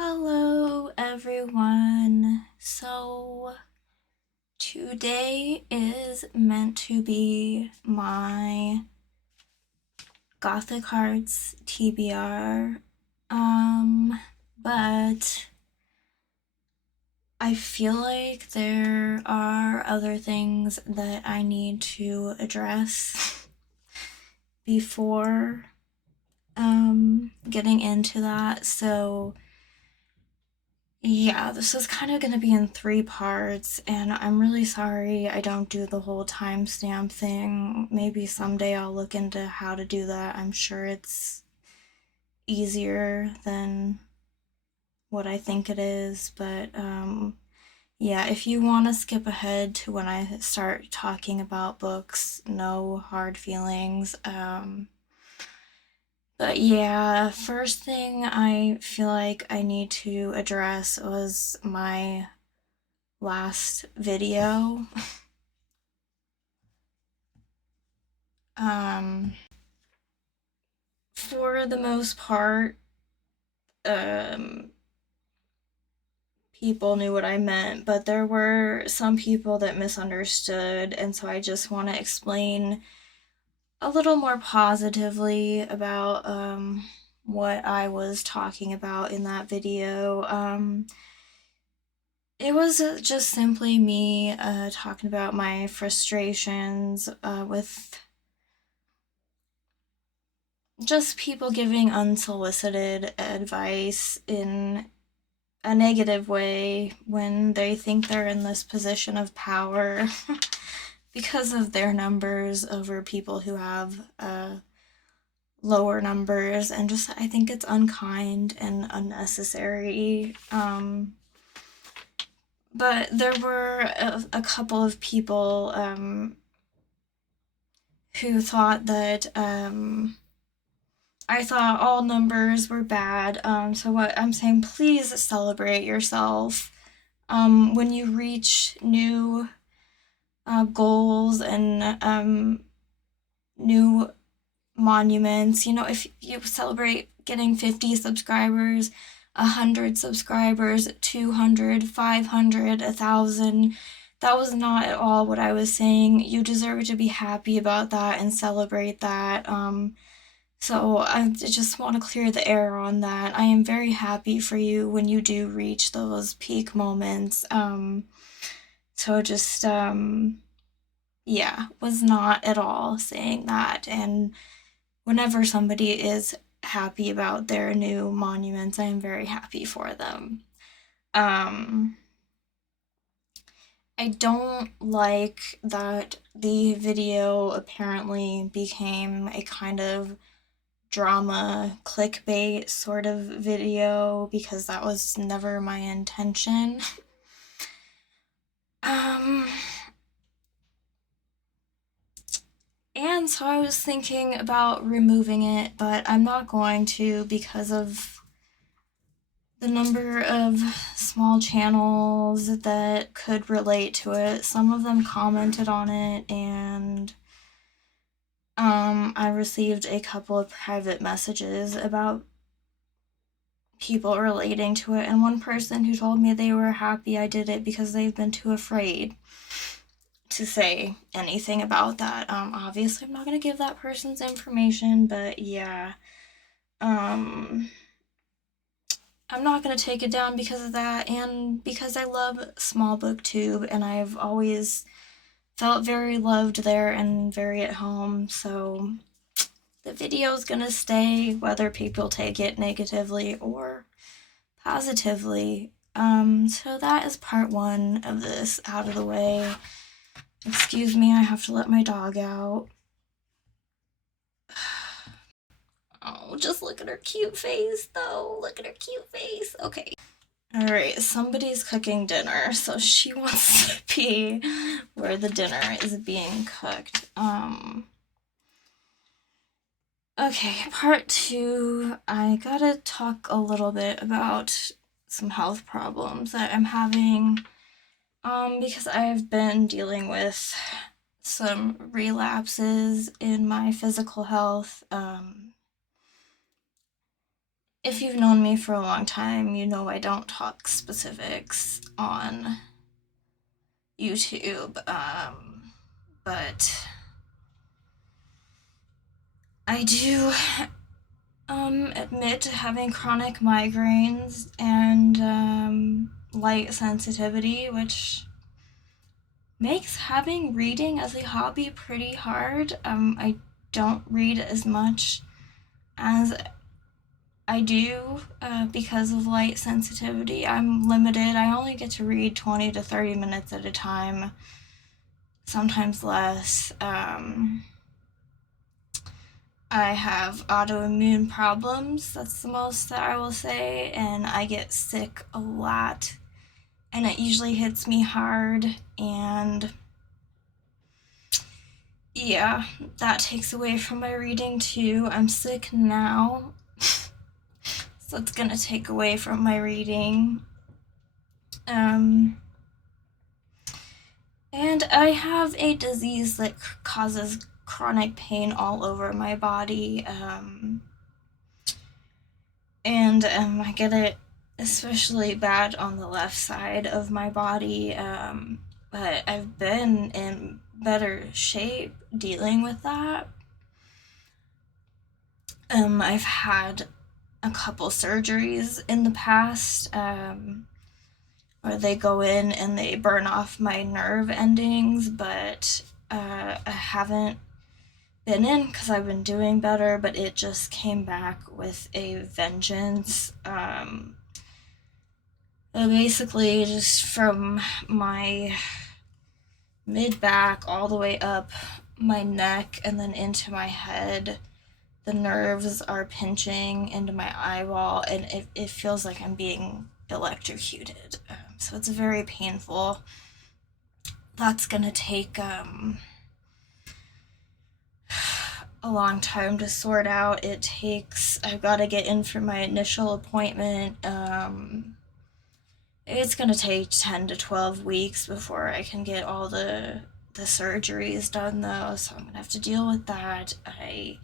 Hello, everyone. So, today is meant to be my Gothic Hearts TBR. But I feel like there are other things that I need to address before getting into that. So, yeah, this is kind of going to be in three parts, and I'm really sorry I don't do the whole timestamp thing. Maybe someday I'll look into how to do that. I'm sure it's easier than what I think it is, but yeah, if you want to skip ahead to when I start talking about books, no hard feelings. But yeah, first thing I feel like I need to address was my last video. Um, for the most part, um, people knew what I meant, but there were some people that misunderstood, and so I just want to explain a little more positively about what I was talking about in that video. It was just simply me talking about my frustrations with just people giving unsolicited advice in a negative way when they think they're in this position of power because of their numbers over people who have lower numbers, and just I think it's unkind and unnecessary. But there were a couple of people who thought that I thought all numbers were bad. So what I'm saying, please celebrate yourself. When you reach new goals and new monuments, if you celebrate getting 50 subscribers, 100 subscribers, 200, 500, 1,000, that was not at all what I was saying. You deserve to be happy about that and celebrate that. So I just want to clear the air on that. I am very happy for you when you do reach those peak moments. So just yeah, was not at all saying that. And whenever somebody is happy about their new monuments, I am very happy for them. I don't like that the video apparently became a kind of drama clickbait sort of video because that was never my intention. Um, and so I was thinking about removing it, but I'm not going to because of the number of small channels that could relate to it. Some of them commented on it, and I received a couple of private messages about people relating to it, and one person who told me they were happy I did it because they've been too afraid to say anything about that. Obviously, I'm not gonna give that person's information, but yeah. I'm not gonna take it down because of that, and because I love Small Booktube, and I've always felt very loved there and very at home, so the video's gonna stay whether people take it negatively or positively. So that is part one of this out of the way. Excuse me, I have to let my dog out. Oh, just look at her cute face, though. Look at her cute face. Okay. Alright, somebody's cooking dinner, so she wants to be where the dinner is being cooked. Okay, part two. I gotta talk a little bit about some health problems that I'm having. Because I've been dealing with some relapses in my physical health. if you've known me for a long time, you know I don't talk specifics on YouTube, but I do admit to having chronic migraines and light sensitivity, which makes having reading as a hobby pretty hard. I don't read as much as I do because of light sensitivity. I'm limited. I only get to read 20 to 30 minutes at a time, sometimes less. I have autoimmune problems. That's the most that I will say. And I get sick a lot. And it usually hits me hard. And yeah, that takes away from my reading too. I'm sick now. So it's gonna take away from my reading. And I have a disease that causes chronic pain all over my body. And I get it especially bad on the left side of my body. But I've been in better shape dealing with that. I've had a couple surgeries in the past where they go in and they burn off my nerve endings, but I haven't been in because I've been doing better, but it just came back with a vengeance. Basically, just from my mid back all the way up my neck and then into my head, the nerves are pinching into my eyeball, and it feels like I'm being electrocuted. So it's very painful. That's gonna take a long time to sort out. I've got to get in for my initial appointment. It's gonna take 10 to 12 weeks before I can get all the surgeries done, though, so I'm gonna have to deal with that. I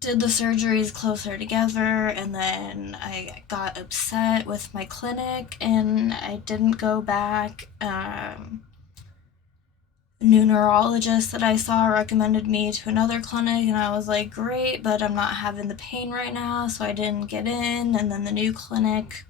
did the surgeries closer together, and then I got upset with my clinic and I didn't go back. New neurologist that I saw recommended me to another clinic, and I was like, great, but I'm not having the pain right now, so I didn't get in. And then the new clinic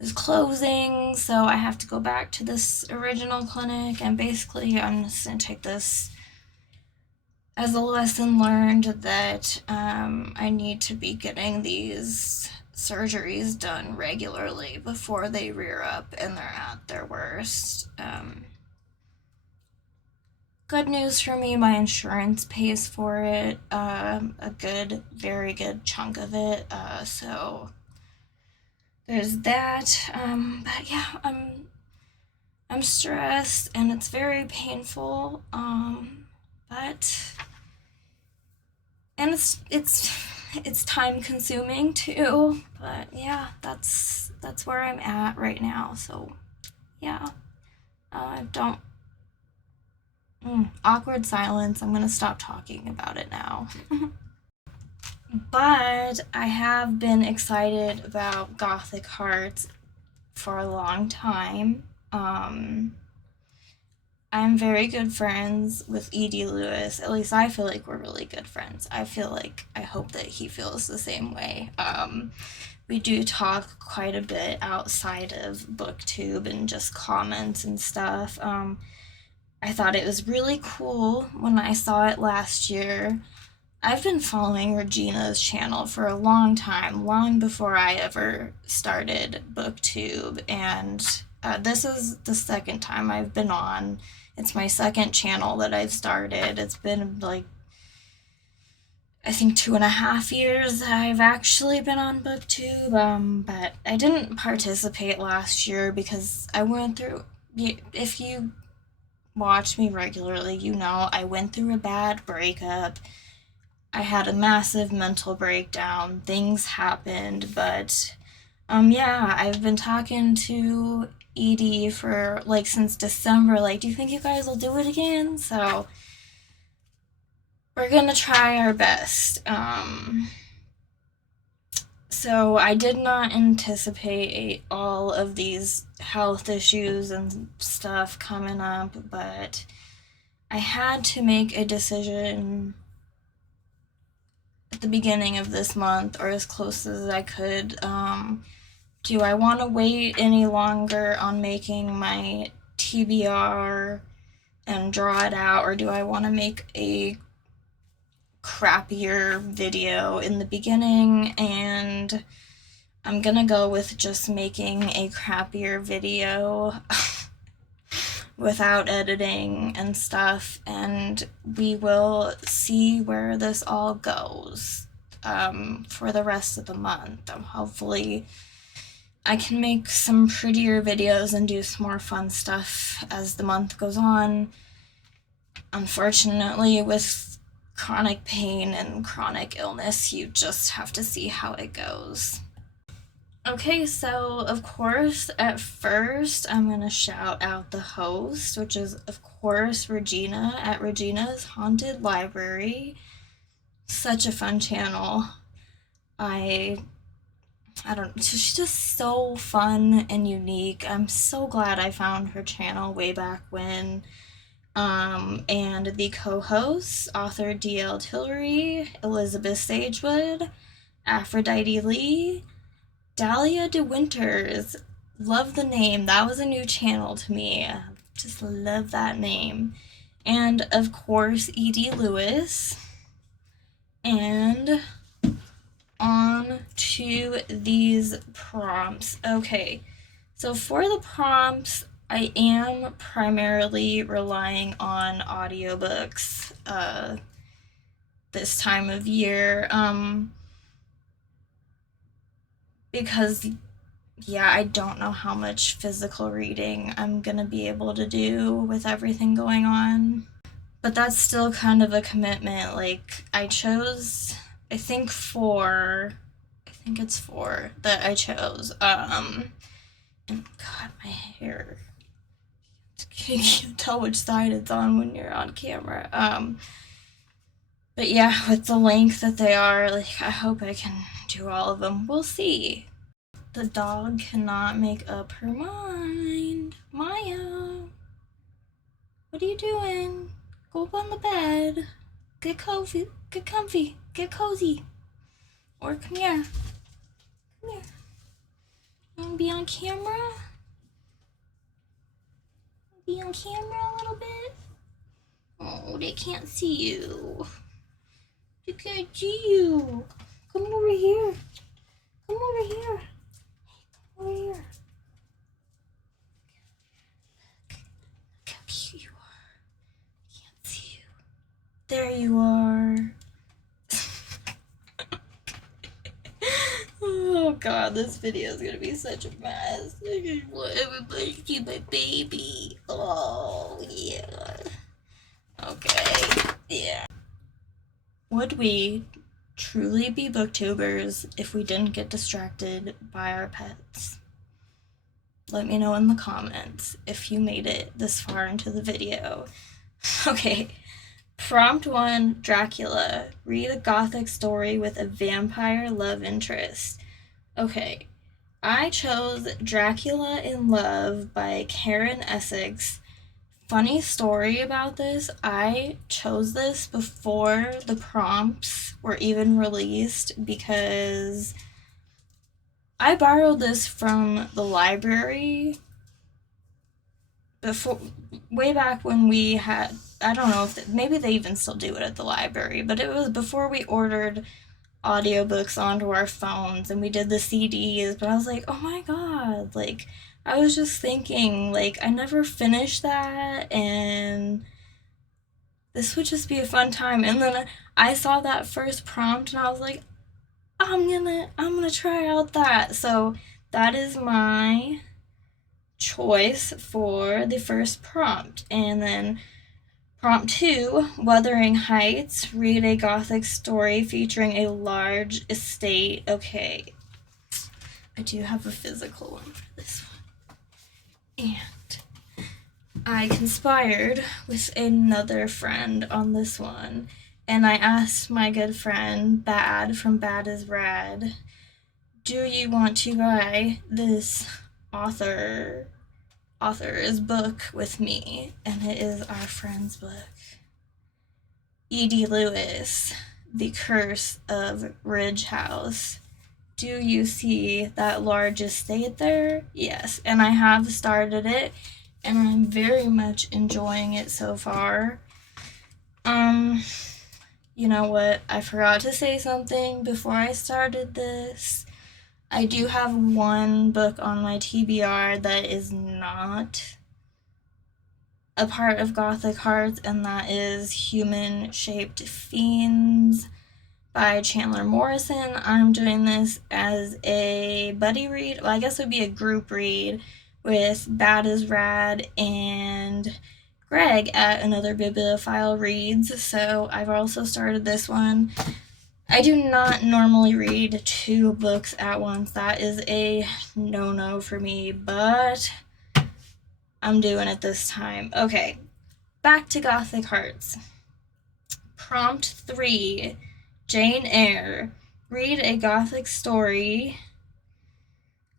is closing, so I have to go back to this original clinic, and basically I'm just gonna take this as a lesson learned that I need to be getting these surgeries done regularly before they rear up and they're at their worst. Good news for me, my insurance pays for it, a very good chunk of it, so there's that. But yeah, I'm stressed and it's very painful, but and it's time consuming too. But yeah, that's where I'm at right now. So yeah, don't awkward silence. I'm gonna stop talking about it now. But I have been excited about Gothic Hearts for a long time. I'm very good friends with E.D. Lewis. At least I feel like we're really good friends. I hope that he feels the same way. We do talk quite a bit outside of BookTube and just comments and stuff. I thought it was really cool when I saw it last year. I've been following Regina's channel for a long time, long before I ever started BookTube, and this is the second time I've been on. It's my second channel that I've started. It's been like, I think 2.5 years I've actually been on BookTube, but I didn't participate last year because I went through, if you watch me regularly, you know I went through a bad breakup. I had a massive mental breakdown. Things happened, but yeah, I've been talking to Edie for like since December. Like, do you think you guys will do it again? So we're gonna try our best. So I did not anticipate all of these health issues and stuff coming up, but I had to make a decision at the beginning of this month, or as close as I could. Do I want to wait any longer on making my TBR and draw it out, or do I want to make a crappier video in the beginning? And I'm gonna go with just making a crappier video without editing and stuff, and we will see where this all goes for the rest of the month. Hopefully I can make some prettier videos and do some more fun stuff as the month goes on. Unfortunately, with chronic pain and chronic illness, you just have to see how it goes. Okay, so of course, at first, I'm gonna shout out the host, which is, of course, Regina at Regina's Haunted Library. Such a fun channel. I don't, she's just so fun and unique. I'm so glad I found her channel way back when. And the co-hosts, author D.L. Tillery, Elizabeth Sagewood, Aphrodite Lee, Dahlia De Winters. Love the name. That was a new channel to me. Just love that name. And of course, E.D. Lewis. And on to these prompts. Okay, so for the prompts, I am primarily relying on audiobooks this time of year. Because, yeah, I don't know how much physical reading I'm gonna be able to do with everything going on. But that's still kind of a commitment. Like, I chose, I think it's four that I chose. And God, my hair. You can't tell which side it's on when you're on camera. But yeah, with the length that they are, like, I hope I can do all of them. We'll see. The dog cannot make up her mind. Maya, what are you doing? Go up on the bed. Get comfy. Get comfy. Get cozy. Or come here. Come here. You wanna be on camera? Be on camera a little bit? Oh, they can't see you. They can't see you. Come over here. Come over here. Come over here. Look how cute you are. I can't see you. There you are. Oh god, this video is gonna be such a mess. I just want everybody to see my baby. Oh, yeah. Okay, yeah. Would we truly be booktubers if we didn't get distracted by our pets? Let me know in the comments if you made it this far into the video. Okay, prompt 1, Dracula. Read a Gothic story with a vampire love interest. Okay, I chose Dracula in Love by Karen Essex. Funny story about this, I chose this before the prompts were even released because I borrowed this from the library before, way back when we had, I don't know if maybe they even still do it at the library, but it was before we ordered audiobooks onto our phones and we did the CDs. But I was like, oh my god, like, I was just thinking, like, I never finished that, and this would just be a fun time. And then I saw that first prompt, and I was like, I'm gonna try out that. So that is my choice for the first prompt. And then prompt 2, Wuthering Heights. Read a Gothic story featuring a large estate. Okay, I do have a physical one for this one. And I conspired with another friend on this one, and I asked my good friend Bad from Bad is Rad, do you want to buy this author's book with me? And it is our friend's book. E.D. Lewis, The Curse of Ridge House. Do you see that large estate there? Yes, and I have started it, and I'm very much enjoying it so far. You know what? I forgot to say something before I started this. I do have one book on my TBR that is not a part of Gothic Hearts, and that is Human Shaped Fiends by Chandler Morrison. I'm doing this as a buddy read. Well, I guess it would be a group read with Bad is Rad and Greg at Another Bibliophile Reads. So I've also started this one. I do not normally read 2 books at once. That is a no-no for me, but I'm doing it this time. Okay, back to Gothic Hearts. Prompt 3, Jane Eyre. Read a Gothic story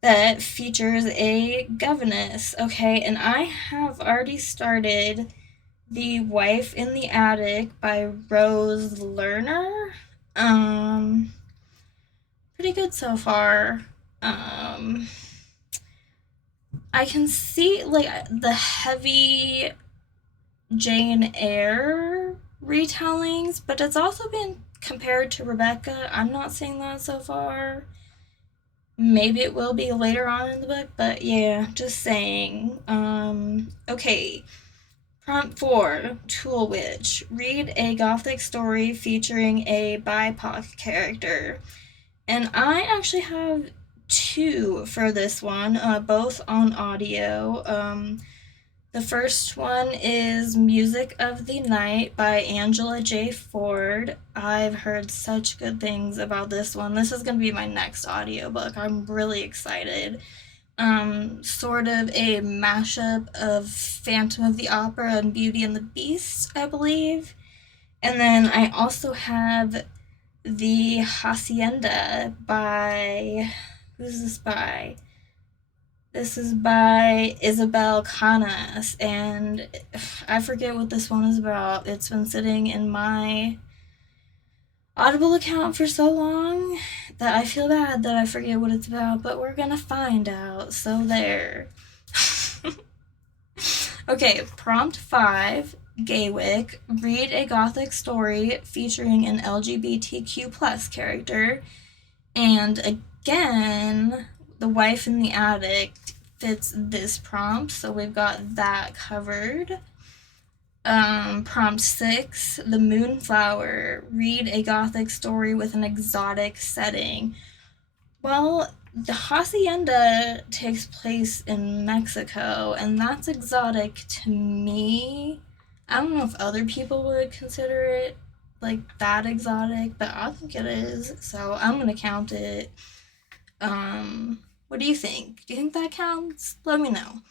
that features a governess. Okay, and I have already started The Wife in the Attic by Rose Lerner. Pretty good so far. I can see like the heavy Jane Eyre retellings, but it's also been compared to Rebecca. I'm not seeing that so far. Maybe it will be later on in the book, but yeah, just saying. Okay. Prompt 4, Tool Witch. Read a Gothic story featuring a BIPOC character. And I actually have 2 for this one, both on audio. The first one is Music of the Night by Angela J. Ford. I've heard such good things about this one. This is going to be my next audiobook. I'm really excited. Sort of a mashup of Phantom of the Opera and Beauty and the Beast, I believe. And then I also have The Hacienda by... Who's this by? This is by Isabel Canas, and I forget what this one is about. It's been sitting in my Audible account for so long that I feel bad that I forget what it's about, but we're gonna find out, so there. Okay, prompt 5, Gaywick. Read a Gothic story featuring an LGBTQ plus character. And again, The Wife in the Attic fits this prompt, so we've got that covered. Prompt 6, The Moonflower. Read a Gothic story with an exotic setting. Well, the Hacienda takes place in Mexico, and that's exotic to me. I don't know if other people would consider it like that exotic, but I think it is, so I'm gonna count it. What do you think? Do you think that counts? Let me know.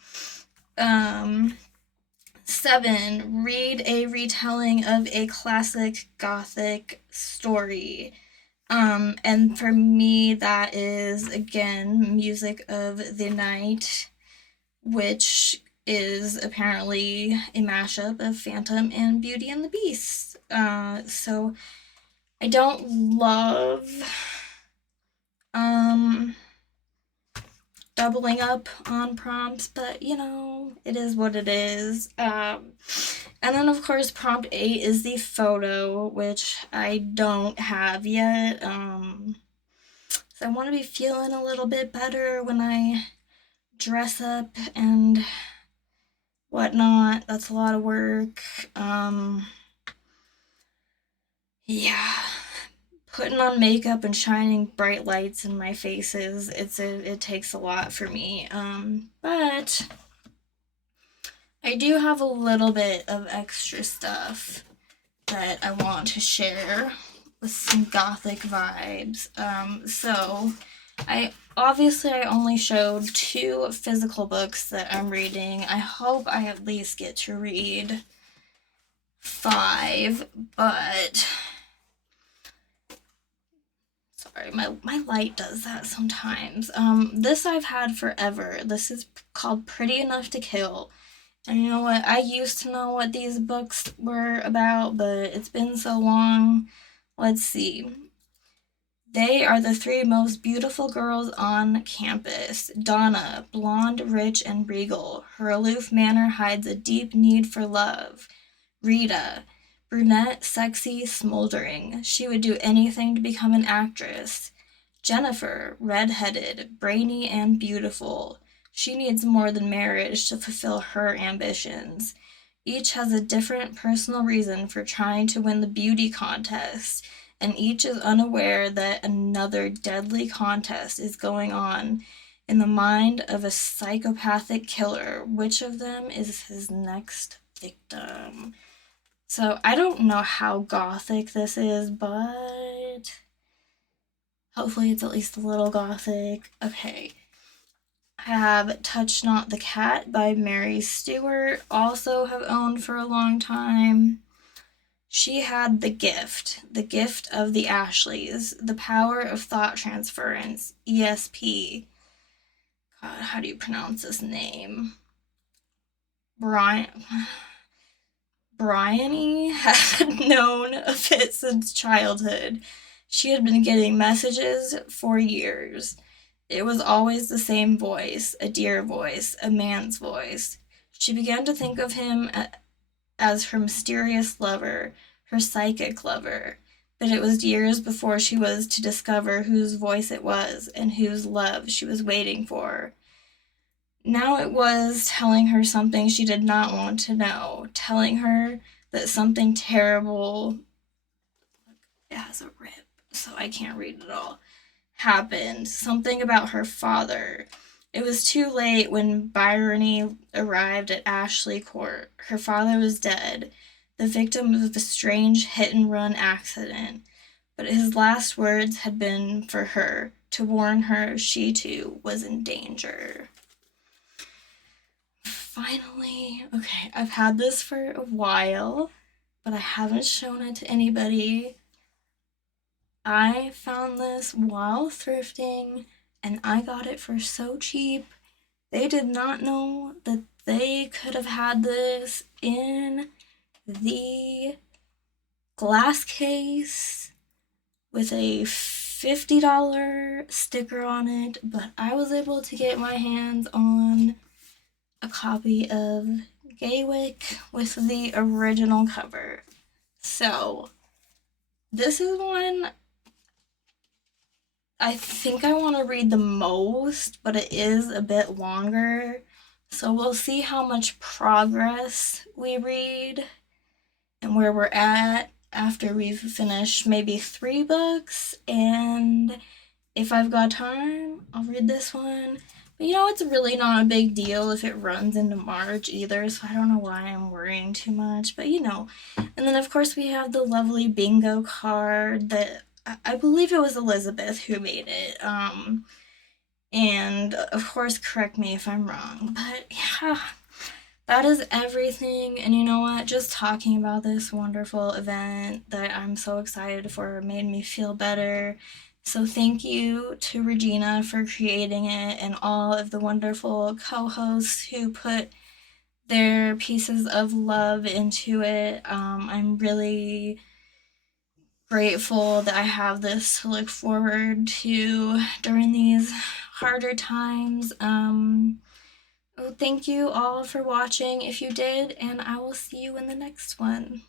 7, read a retelling of a classic Gothic story. And for me, that is, again, Music of the Night, which is apparently a mashup of Phantom and Beauty and the Beast. So I don't love, doubling up on prompts, but you know, it is what it is. And then, of course, prompt 8 is the photo, which I don't have yet. So I want to be feeling a little bit better when I dress up and whatnot. That's a lot of work. Yeah. Putting on makeup and shining bright lights in my faces, it takes a lot for me. But I do have a little bit of extra stuff that I want to share with some Gothic vibes. So I only showed 2 physical books that I'm reading. I hope I at least get to read 5, but Sorry, my light does that sometimes. This I've had forever. This is called Pretty Enough to Kill. And you know what? I used to know what these books were about, but it's been so long. Let's see. They are the three most beautiful girls on campus. Donna, blonde, rich, and regal. Her aloof manner hides a deep need for love. Rita, brunette, sexy, smoldering. She would do anything to become an actress. Jennifer, red-headed, brainy, and beautiful. She needs more than marriage to fulfill her ambitions. Each has a different personal reason for trying to win the beauty contest, and each is unaware that another deadly contest is going on in the mind of a psychopathic killer. Which of them is his next victim? So I don't know how gothic this is, but hopefully it's at least a little gothic. Okay. I have Touch Not the Cat by Mary Stewart, also have owned for a long time. She had The Gift of the Ashleys, The Power of Thought Transference, ESP. God, how do you pronounce this name? Brian. Bryony had known of it since childhood. She had been getting messages for years. It was always the same voice, a dear voice, a man's voice. She began to think of him as her mysterious lover, her psychic lover. But it was years before she was to discover whose voice it was and whose love she was waiting for. Now it was telling her something she did not want to know, telling her that something terrible, it has a rip, so I can't read it all, happened. Something about her father. It was too late when Bryony arrived at Ashley Court. Her father was dead, the victim of a strange hit and run accident. But his last words had been for her, to warn her she too was in danger. Finally, okay, I've had this for a while, but I haven't shown it to anybody. I found this while thrifting and I got it for so cheap. They did not know that they could have had this in the glass case with a $50 sticker on it, but I was able to get my hands on a copy of Gaywick with the original cover. So, this is one I think I want to read the most, but it is a bit longer. So, we'll see how much progress we read and where we're at after we've finished maybe 3 books. And if I've got time, I'll read this one. But it's really not a big deal if it runs into March either, so I don't know why I'm worrying too much. But And then, of course, we have the lovely bingo card that I believe it was Elizabeth who made it. And of course, correct me if I'm wrong. But yeah, that is everything. And you know what? Just talking about this wonderful event that I'm so excited for made me feel better. So thank you to Regina for creating it and all of the wonderful co-hosts who put their pieces of love into it. I'm really grateful that I have this to look forward to during these harder times. Well, thank you all for watching if you did, and I will see you in the next one.